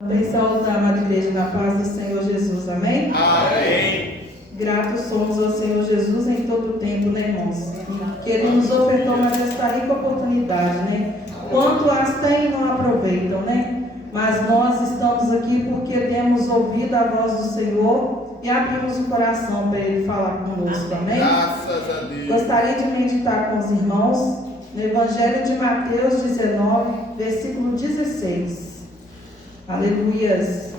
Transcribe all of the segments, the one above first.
Abençoa a amada igreja na paz do Senhor Jesus, amém? Amém. Gratos somos ao Senhor Jesus em todo o tempo, né, irmãos? Que Ele nos ofertou mais esta rica oportunidade, né? Quanto as têm não aproveitam, né? Mas nós estamos aqui porque temos ouvido a voz do Senhor e abrimos o coração para Ele falar conosco, amém? Graças a Deus. Gostaria de meditar com os irmãos no Evangelho de Mateus 19, versículo 16. Aleluias.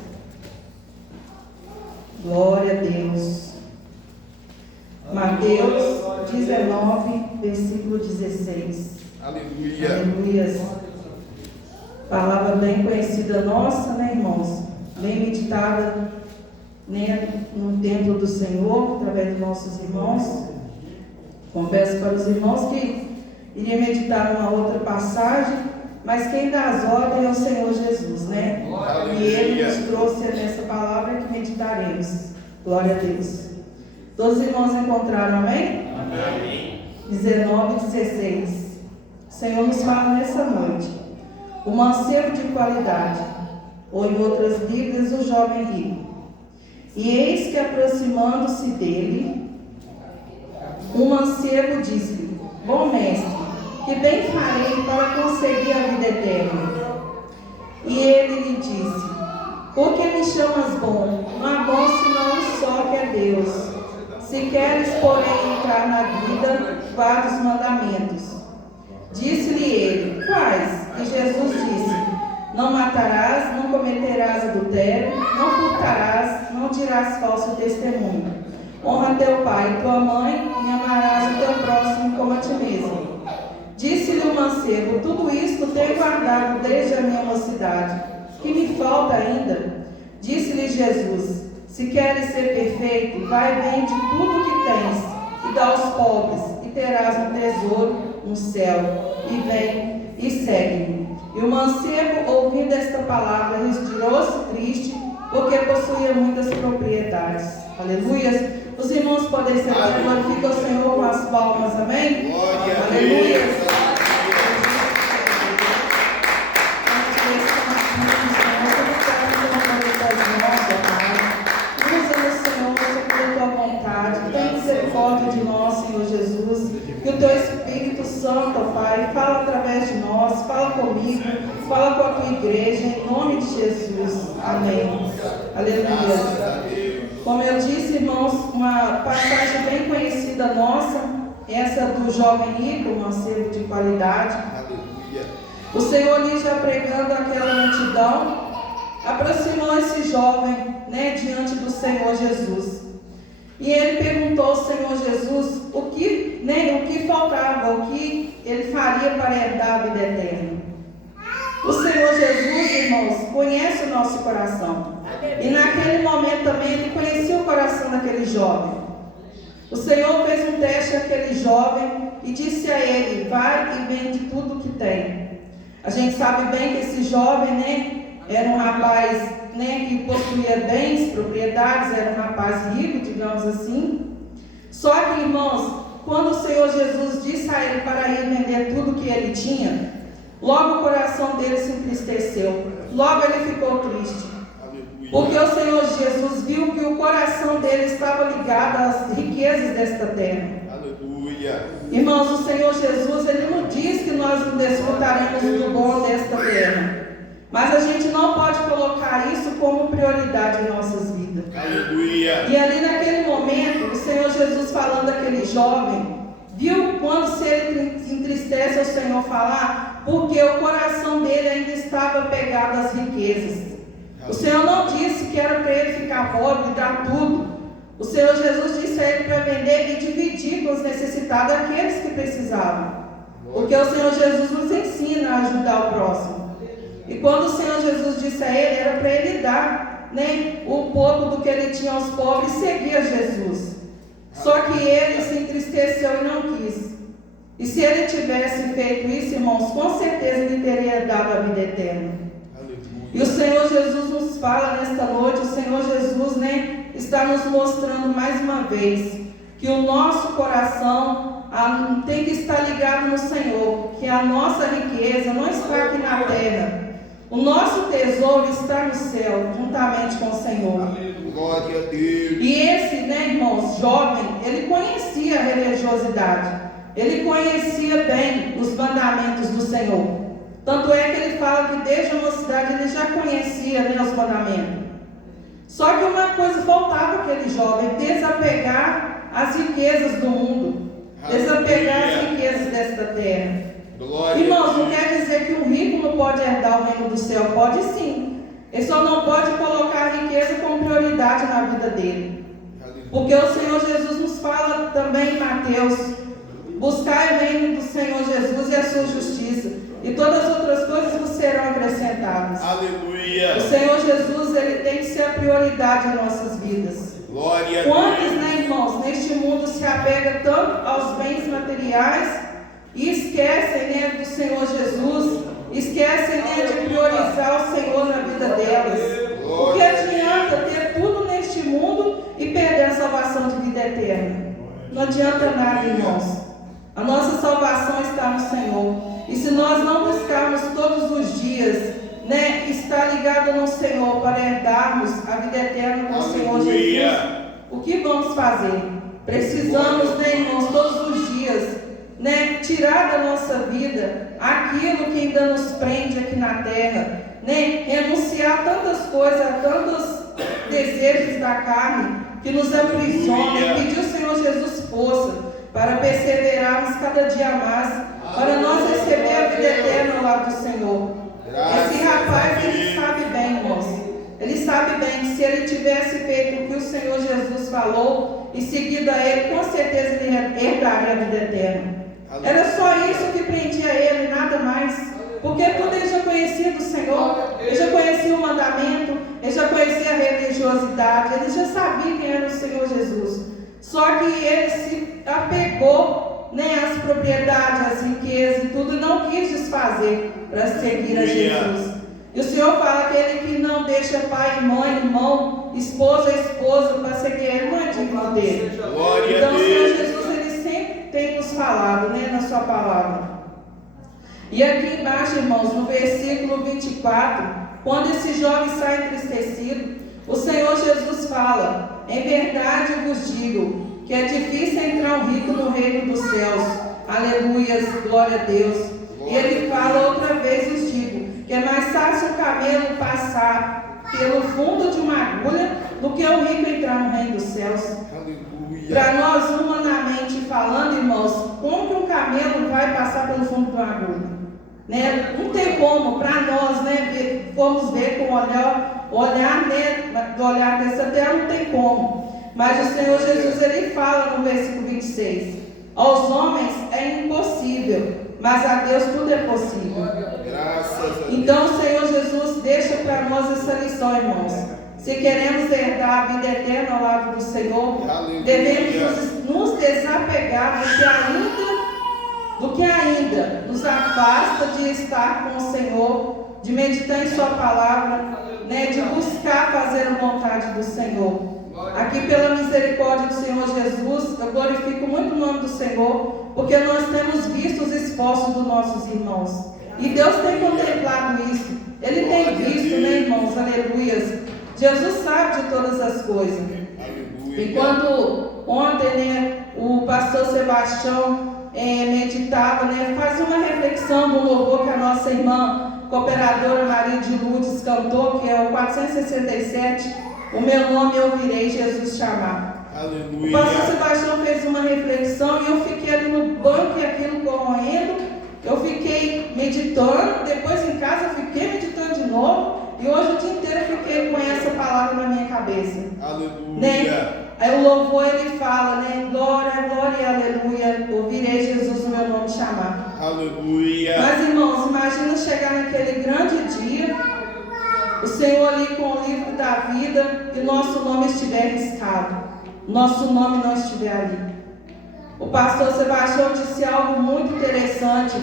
Glória a Deus. Mateus 19, versículo 16. Aleluia. Aleluias. Palavra bem conhecida nossa, né, irmãos? Bem meditada, né, no templo do Senhor, através dos nossos irmãos. Confesso para os irmãos que iria meditar numa outra passagem, mas quem dá as ordens é o Senhor Jesus, né? E Ele nos trouxe nessa palavra que meditaremos. Glória a Deus. Todos os irmãos encontraram, amém? Amém. 19, 16. O Senhor nos fala nessa noite. O mancebo de qualidade, ou em outras Bíblias, o jovem rico. E eis que aproximando-se dele, um mancebo disse-lhe: Bom mestre, que bem farei para conseguir a vida eterna? E ele lhe disse: Por que me chamas bom? Não há bom senão um só, que é Deus. Se queres, porém, entrar na vida, guarda os mandamentos. Disse-lhe ele: Quais? E Jesus disse: Não matarás, não cometerás adultério, não furtarás, não dirás falso testemunho. Honra teu pai e tua mãe, e amarás o teu próximo como a ti mesmo. Disse-lhe o mancebo: Tudo isto tenho guardado desde a minha mocidade. Que me falta ainda? Disse-lhe Jesus: Se queres ser perfeito, vai, vende tudo o que tens, e dá aos pobres, e terás um tesouro no céu. E vem e segue-me. E o mancebo, ouvindo esta palavra, retirou-se triste, porque possuía muitas propriedades. Aleluia. Os irmãos podem sentar, glorifica o Senhor com as palmas, amém? Glória a Aleluia. Deus. De nós, Senhor Jesus, que o Teu Espírito Santo, Pai, fala através de nós, fala comigo, fala com a Tua igreja, em nome de Jesus, amém. Aleluia. Como eu disse, irmãos, uma passagem bem conhecida nossa, essa do jovem rico, um mancebo de qualidade. O Senhor ali já pregando aquela multidão, aproximou esse jovem, né, diante do Senhor Jesus. E ele perguntou ao Senhor Jesus o que faltava, o que ele faria para herdar a vida eterna. O Senhor Jesus, irmãos, conhece o nosso coração. E naquele momento também ele conhecia o coração daquele jovem. O Senhor fez um teste àquele jovem e disse a ele: Vai e vende tudo o que tem. A gente sabe bem que esse jovem, né, era um rapaz, né, que possuía bens, propriedades, era um rapaz rico, digamos assim. Só que, irmãos, quando o Senhor Jesus disse a ele para ir vender tudo que ele tinha, logo o coração dele se entristeceu, logo ele ficou triste. Porque o Senhor Jesus viu que o coração dele estava ligado às riquezas desta terra. Aleluia. Irmãos, o Senhor Jesus, Ele não diz que nós não desfrutaremos do bom desta terra. Mas a gente não pode colocar isso como prioridade em nossas vidas. Aleluia. E ali naquele momento, o Senhor Jesus falando daquele jovem, viu quando se ele entristece ao Senhor falar, porque o coração dele ainda estava pegado às riquezas. O Senhor não disse que era para ele ficar pobre e dar tudo. O Senhor Jesus disse a ele para vender e dividir com os necessitados, aqueles que precisavam. Porque o Senhor Jesus nos ensina a ajudar o próximo. E quando o Senhor Jesus disse a ele, era para ele dar, né, um pouco do que ele tinha aos pobres e seguir a Jesus. Só que ele se entristeceu e não quis. E se ele tivesse feito isso, irmãos, com certeza ele teria dado a vida eterna. E o Senhor Jesus nos fala nesta noite, o Senhor Jesus, né, está nos mostrando mais uma vez que o nosso coração tem que estar ligado no Senhor, que a nossa riqueza não está aqui na terra, O nosso tesouro está no céu, juntamente com o Senhor. Glória a Deus. E esse, irmãos, jovem, ele conhecia a religiosidade. Ele conhecia bem os mandamentos do Senhor. Tanto é que ele fala que desde a mocidade ele já conhecia, os mandamentos. Só que uma coisa faltava àquele jovem: desapegar as riquezas do mundo. Desapegar as riquezas desta terra. Irmãos, não quer dizer que um rico não pode herdar o reino do céu. Pode sim. Ele só não pode colocar a riqueza como prioridade na vida dele. Porque o Senhor Jesus nos fala também em Mateus: buscai o reino do Senhor Jesus e a sua justiça, e todas as outras coisas vos serão acrescentadas. Aleluia. O Senhor Jesus, ele tem que ser a prioridade em nossas vidas. Glória a Quantos, Deus. Irmãos, neste mundo se apegam tanto aos bens materiais e esquecem, do Senhor Jesus, esquecem, de priorizar o Senhor na vida delas. Porque adianta ter tudo neste mundo e perder a salvação de vida eterna? Não adianta nada, irmãos. A nossa salvação está no Senhor. E se nós não buscarmos todos os dias, estar ligado no Senhor para herdarmos a vida eterna com o Senhor Jesus, o que vamos fazer? Precisamos, irmãos, todos os dias, tirar da nossa vida aquilo que ainda nos prende aqui na terra, renunciar a tantas coisas, a tantos desejos da carne que nos aprisionam, pedir ao Senhor Jesus força para perseverarmos cada dia mais, para nós receber a vida eterna ao lado do Senhor. Esse rapaz, ele sabe bem, irmãos. Ele sabe bem que se ele tivesse feito o que o Senhor Jesus falou e seguido a ele, com certeza ele herdaria a vida eterna. Era só isso que prendia ele, nada mais. Porque tudo ele já conhecia do Senhor, ele já conhecia o mandamento, ele já conhecia a religiosidade, ele já sabia quem era o Senhor Jesus. Só que ele se apegou, às propriedades, às riquezas e tudo, e não quis desfazer para seguir a Jesus. E o Senhor fala que aquele que não deixa pai e mãe, irmão, esposa e esposa para seguir ele, não é digno dele. Então o Senhor Jesus, ele sempre tem nos falado, na sua palavra. E aqui embaixo, irmãos, no versículo 24, quando esse jovem sai entristecido, o Senhor Jesus fala: em verdade vos digo que é difícil entrar um rico no reino dos céus. Aleluias, glória a Deus. E ele fala outra vez: vos digo que é mais fácil o camelo passar pelo fundo de uma agulha do que o rico entrar no reino dos céus. Para nós, humanamente falando, irmãos, como que um camelo vai passar pelo fundo de uma agulha? Não tem como. Para nós, vamos ver com o olhar dessa terra, não tem como. Mas o Senhor Jesus, ele fala no versículo 26: aos homens é impossível, mas a Deus tudo é possível. Então o Senhor Jesus deixa para nós essa lição, irmãos. Se queremos herdar a vida eterna ao lado do Senhor, devemos nos desapegar do que ainda nos afasta de estar com o Senhor, de meditar em sua palavra, de buscar fazer a vontade do Senhor. Aqui, pela misericórdia do Senhor Jesus, eu glorifico muito o nome do Senhor, porque nós temos visto os esforços dos nossos irmãos. E Deus tem contemplado isso. Ele tem visto, irmãos? Aleluias. Jesus sabe de todas as coisas. E quando ontem, o pastor Sebastião meditava, fazia uma reflexão do louvor que a nossa irmã cooperadora Maria de Lourdes cantou, que é o 467, o meu nome eu ouvirei Jesus chamar. Aleluia. O pastor Sebastião fez uma reflexão e eu fiquei ali no banco e aquilo corroendo. Eu fiquei meditando, depois em casa eu fiquei meditando de novo, e hoje o dia inteiro eu fiquei com essa palavra na minha cabeça. Aleluia. Aí o louvor ele fala, glória, glória, aleluia, ouvirei Jesus o meu nome chamar. Aleluia. Mas irmãos, imagina chegar naquele grande dia, o Senhor ali com o livro da vida e o nosso nome estiver riscado, nosso nome não estiver ali. O pastor Sebastião disse algo muito interessante,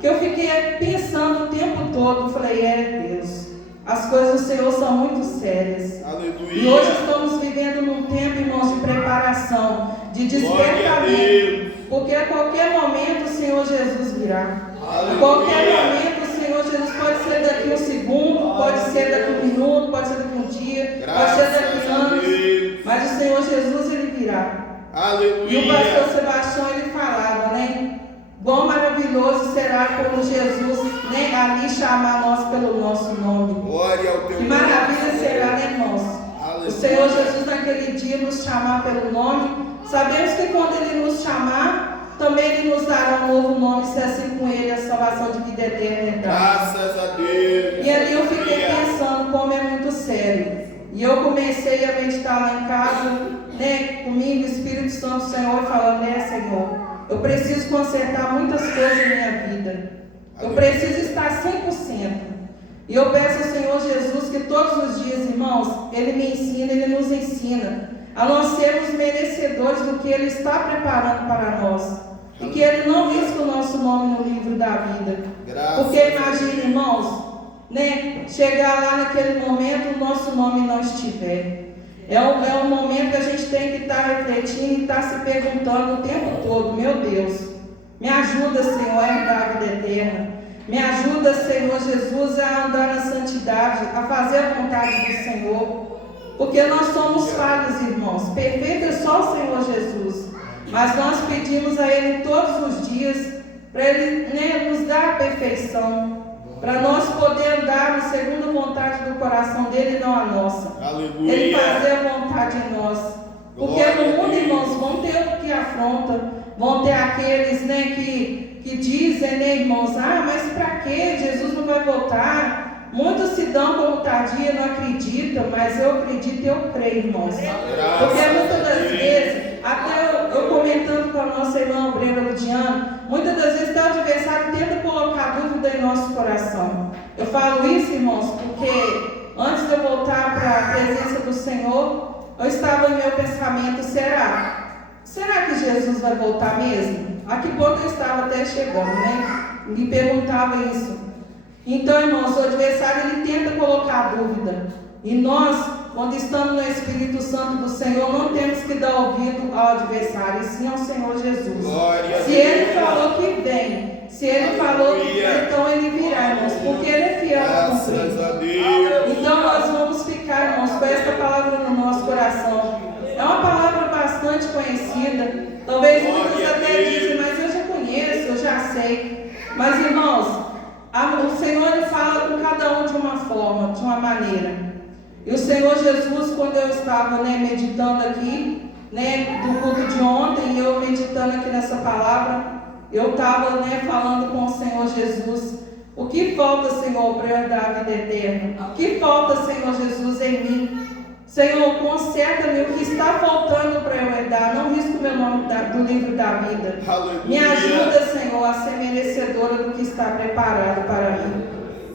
que eu fiquei pensando o tempo todo. Eu falei: Deus, as coisas do Senhor são muito sérias. Aleluia. E hoje estamos vivendo num tempo, irmãos, de preparação, de despertamento, porque a qualquer momento o Senhor Jesus virá. Aleluia. A qualquer momento o Senhor Jesus pode ser daqui um segundo, Pode ser daqui a um minuto, pode ser daqui a um dia, pode ser daqui a anos, mas o Senhor Jesus, Ele virá. Aleluia. E o pastor Sebastião, ele falava, né? Bom, maravilhoso será quando Jesus, né, ali chamar nós pelo nosso nome. Glória ao teu Que nome. maravilha será, né, irmãos? Aleluia. O Senhor Jesus naquele dia nos chamar pelo nome. Sabemos que quando Ele nos chamar, também Ele nos dará um novo nome, se assim com Ele a salvação de vida eterna entrar. Graças a Deus. E ali eu fiquei pensando como é muito sério. E eu comecei a meditar lá em casa, né, comigo, o Espírito Santo, o Senhor, falando, né, Senhor, eu preciso consertar muitas coisas na minha vida. Eu preciso estar 100%. E eu peço ao Senhor Jesus que todos os dias, irmãos, Ele me ensina, Ele nos ensina a nós sermos merecedores do que Ele está preparando para nós. E que Ele não risque o nosso nome no livro da vida. Porque imagine, irmãos, né, chegar lá naquele momento o nosso nome não estiver. É um momento que a gente tem que estar refletindo e estar se perguntando o tempo todo, meu Deus, me ajuda, Senhor, a herdar a vida eterna. Me ajuda, Senhor Jesus, a andar na santidade, a fazer a vontade do Senhor. Porque nós somos falhos, irmãos. Perfeito é só o Senhor Jesus. Mas nós pedimos a Ele todos os dias para Ele, né, nos dar a perfeição. Para nós poder andar na segunda vontade do coração dele e não a nossa. Aleluia. Ele fazer a vontade em nós. Porque no mundo, irmãos, vão ter o que afronta, vão ter aqueles, né, que dizem, né, irmãos, mas para que Jesus não vai voltar? Muitos se dão como tardia, não acreditam, mas eu acredito e eu creio, irmãos. Porque muitas das vezes, até eu comentando com a nossa irmã Brenda Ludiana, muitas das vezes o adversário tenta colocar dúvida em nosso coração. Eu falo isso, irmãos, porque antes de eu voltar para a presença do Senhor, eu estava em meu pensamento, será que Jesus vai voltar mesmo? A que ponto eu estava até chegando, né? Me perguntava isso. Então, irmãos, o adversário ele tenta colocar dúvida. E nós, quando estamos no Espírito Santo do Senhor, não temos que dar ouvido ao adversário, e sim ao Senhor Jesus. Se Ele falou que vem, se Ele falou que vem, então Ele virá, irmãos, porque Ele é fiel a cumprir. Então nós vamos ficar, irmãos, com esta palavra no nosso coração. É uma palavra bastante conhecida. Talvez muitos até dizem, mas eu já conheço, eu já sei. Mas, irmãos, o Senhor ele fala com cada um de uma forma, de uma maneira. E o Senhor Jesus, quando eu estava, né, meditando aqui, né, do culto de ontem, e eu meditando aqui nessa palavra, eu estava, né, falando com o Senhor Jesus. O que falta, Senhor, para eu herdar a vida eterna? O que falta, Senhor Jesus, em mim? Senhor, conserta-me o que está faltando para eu herdar. Não risque o meu nome do livro da vida. Aleluia. Me ajuda, Senhor, a ser merecedora do que está preparado para mim.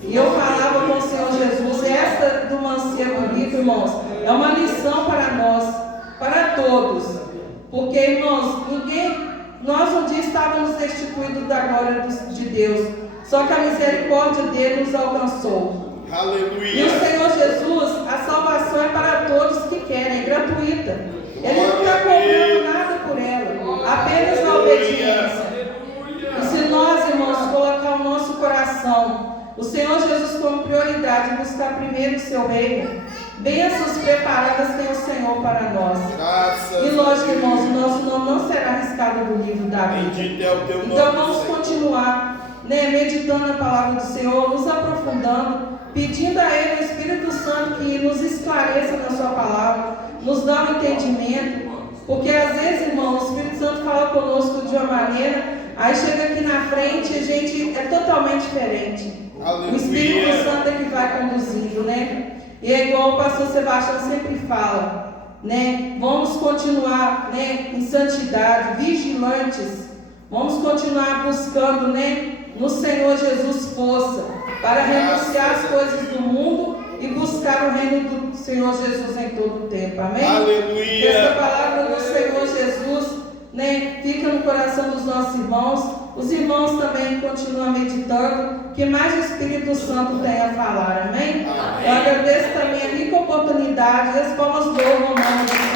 E eu falava com o Senhor Jesus, esta do mancebo rico, irmãos, é uma lição para nós, para todos. Porque, irmãos, nós um dia estávamos destituídos da glória de Deus. Só que a misericórdia dele nos alcançou. Aleluia. E o Senhor Jesus, a salvação é para todos que querem, é gratuita. Ele não está cobrando nada por ela, apenas a obediência. E se nós, irmãos, colocar o nosso coração, o Senhor Jesus como prioridade, buscar primeiro o seu reino, bênçãos preparadas tem o Senhor para nós. E lógico, irmãos, o nosso nome não será arriscado do livro da vida. Então vamos continuar, né, meditando a palavra do Senhor, nos aprofundando, pedindo a Ele, o Espírito Santo, que nos esclareça na sua palavra, nos dá um entendimento, porque às vezes, irmão, o Espírito Santo fala conosco de uma maneira, aí chega aqui na frente e a gente é totalmente diferente. Aleluia. O Espírito Santo é que vai conduzindo, né? E é igual o pastor Sebastião sempre fala, né? Vamos continuar, né, em santidade, vigilantes, vamos continuar buscando, né, no Senhor Jesus força, para renunciar as coisas do mundo e buscar o reino do Senhor Jesus em todo o tempo. Amém? Aleluia. Que essa palavra do Senhor Jesus, né, fica no coração dos nossos irmãos. Os irmãos também continuam meditando. Que mais o Espírito Santo tem a falar. Amém? Eu agradeço também a rica oportunidade e as palmas louvam o nome do Senhor.